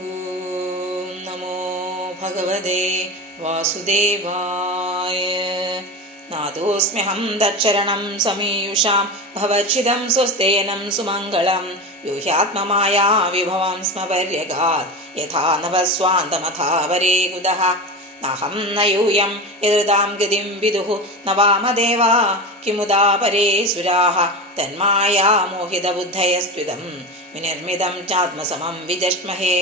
ॐ नमो भगवते वासुदेवाय नादोऽस्म्यहं दक्षरणं समीयुषां भवच्छिदं स्वस्तेनं सुमङ्गलं यो ह्यात्ममाया विभवं स्म पर्यगात् यथा नभस्वान्तमथा वरे गुदः नाहं न यूयं यदृदां गतिं विदुः न वामदेवा किमुदा परे सुराः तन्माया मोहितबुद्धयस्त्विदं विनिर्मितं चात्मसमं विजष्महे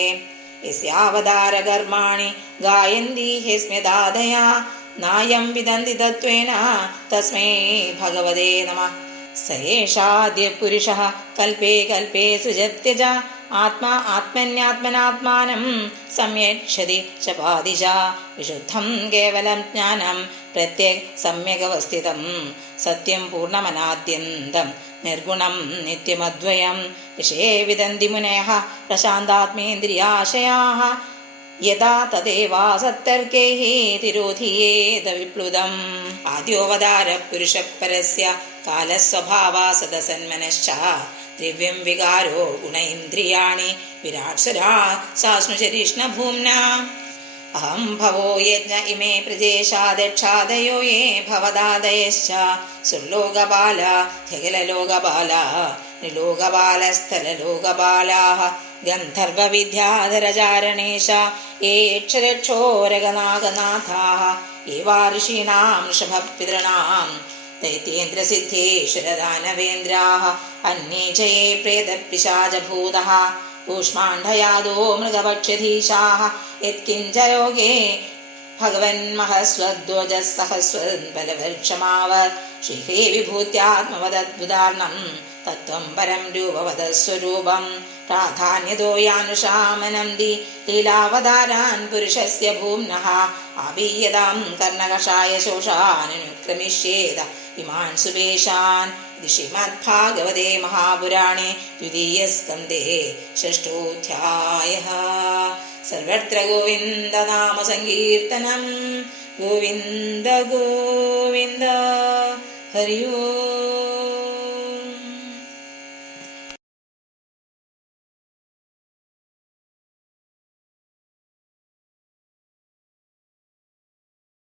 यस्यावतारकर्माणि गायन्ति ह्यस्म्यदादया नायं विदन्ति तत्त्वेन तस्मै भगवते नमः स एषाद्य पुरुषः कल्पे कल्पे सृजत्यज ആത്മാ ആത്മന്യാത്മനാത്മാനം സംയക്ഷതി ച പാതിശ വിശുദ്ധം കേവലം ജ്ഞാനം പ്രത്യേക സമ്യകവസ്ഥിതം സത്യം പൂർണമനാദ്യന്തം നിർഗുണം നിത്യമദ്വയം വിഷയേ വിദന്തി മുനയഃ പ്രശാന്താത്മേന്ദ്രിയാശയാ യഥാ തദേവാസത്തർക്കൈः തിരോധിയേത വിപ്ലുതम् ആദ്യോവതാര പുരുഷപരസ്യ കാലസ്വഭാവാസദസന്മനശ്ച सदसन्मनश्च द्रव्यं विकारो गुण इन्द्रियाणि विराट्सरा सास्नुचरिष्णभूम्ना अहं भवो यज्ञ इमे प्रदेशादक्षादयो ये भवदादयश्च सुर्लोकबाल ह्यखिललोकबाला निलोकबालस्थललोकबालाः गन्धर्वविद्याधरचारणेश ये यक्षरक्षोरगनागनाथाः एवार्षीणां ऋषभपितॄणां दैत्येन्द्रसिद्धेश्वरदानवेन्द्राः अन्ये च ये प्रेतपिशाचभूतः कूष्माण्डयादो मृगभक्ष्यधीशाः यत्किञ्च योगे भगवन्महस्वध्वजः सहस्वबलवर्क्षमाव श्रीहे विभूत्यात्मवदद्बुदार्णं तत्त्वं परं रूपवदस्वरूपं प्राधान्यतो यानुशामनन्ति लीलावतारान् पुरुषस्य भूम्नः आबीयतां कर्णकषाय शोषाननुक्रमिष्येद इमान् सुवेशान् इति श्रीमद्भागवते महापुराणे द्वितीयस्कन्धे षष्ठोऽध्यायः सर्वत्र गोविन्दनामसङ्कीर्तनं गोविन्द गोविन्द हरि ओम्